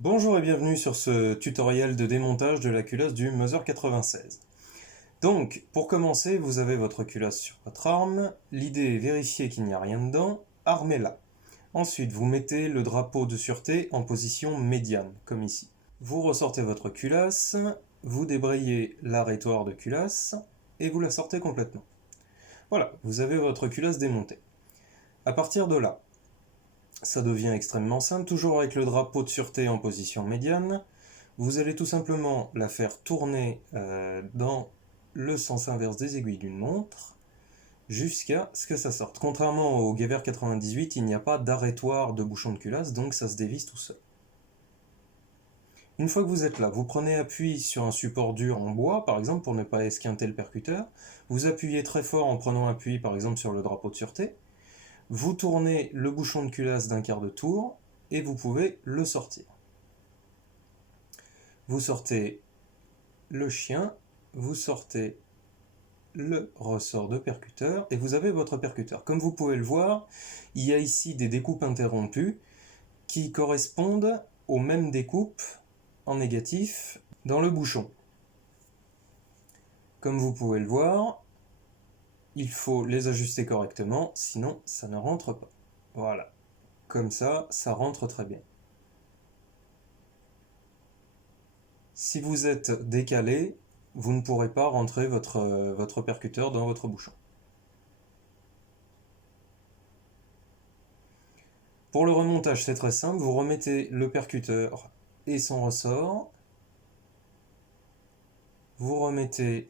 Bonjour et bienvenue sur ce tutoriel de démontage de la culasse du Mother 96. Donc, pour commencer, vous avez votre culasse sur votre arme. L'idée est vérifier qu'il n'y a rien dedans, armez-la. Ensuite, vous mettez le drapeau de sûreté en position médiane, comme ici. Vous ressortez votre culasse, vous débrayez l'arrêtoire de culasse et vous la sortez complètement. Voilà, vous avez votre culasse démontée. À partir de là, ça devient extrêmement simple, toujours avec le drapeau de sûreté en position médiane. Vous allez tout simplement la faire tourner dans le sens inverse des aiguilles d'une montre jusqu'à ce que ça sorte. Contrairement au Gewehr 98, il n'y a pas d'arrêtoire de bouchon de culasse, donc ça se dévisse tout seul. Une fois que vous êtes là, vous prenez appui sur un support dur en bois, par exemple, pour ne pas esquinter le percuteur. Vous appuyez très fort en prenant appui, par exemple, sur le drapeau de sûreté. Vous tournez le bouchon de culasse d'un quart de tour et vous pouvez le sortir. Vous sortez le chien, vous sortez le ressort de percuteur et vous avez votre percuteur. Comme vous pouvez le voir, il y a ici des découpes interrompues qui correspondent aux mêmes découpes en négatif dans le bouchon. Comme vous pouvez le voir, il faut les ajuster correctement, sinon ça ne rentre pas. Voilà, comme ça rentre très bien. Si vous êtes décalé, vous ne pourrez pas rentrer votre percuteur dans votre bouchon. Pour le remontage, c'est très simple, vous remettez le percuteur et son ressort, vous remettez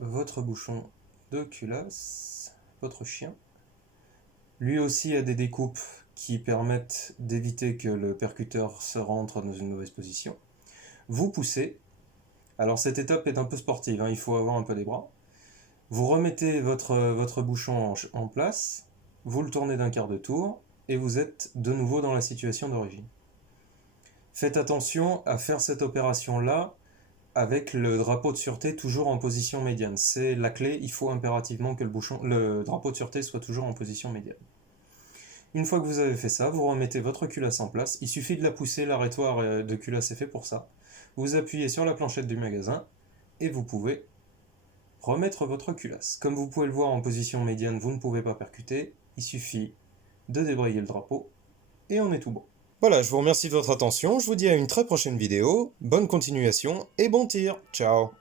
votre bouchon de culasse, votre chien. Lui aussi a des découpes qui permettent d'éviter que le percuteur se rentre dans une mauvaise position. Vous poussez. Alors cette étape est un peu sportive, il faut avoir un peu des bras. Vous remettez votre bouchon en place, vous le tournez d'un quart de tour, et vous êtes de nouveau dans la situation d'origine. Faites attention à faire cette opération-là avec le drapeau de sûreté toujours en position médiane. C'est la clé, il faut impérativement que le drapeau de sûreté soit toujours en position médiane. Une fois que vous avez fait ça, vous remettez votre culasse en place. Il suffit de la pousser, l'arrêtoire de culasse est fait pour ça. Vous appuyez sur la planchette du magasin et vous pouvez remettre votre culasse. Comme vous pouvez le voir en position médiane, vous ne pouvez pas percuter. Il suffit de débrayer le drapeau et on est tout bon. Voilà, je vous remercie de votre attention. Je vous dis à une très prochaine vidéo. Bonne continuation et bon tir. Ciao.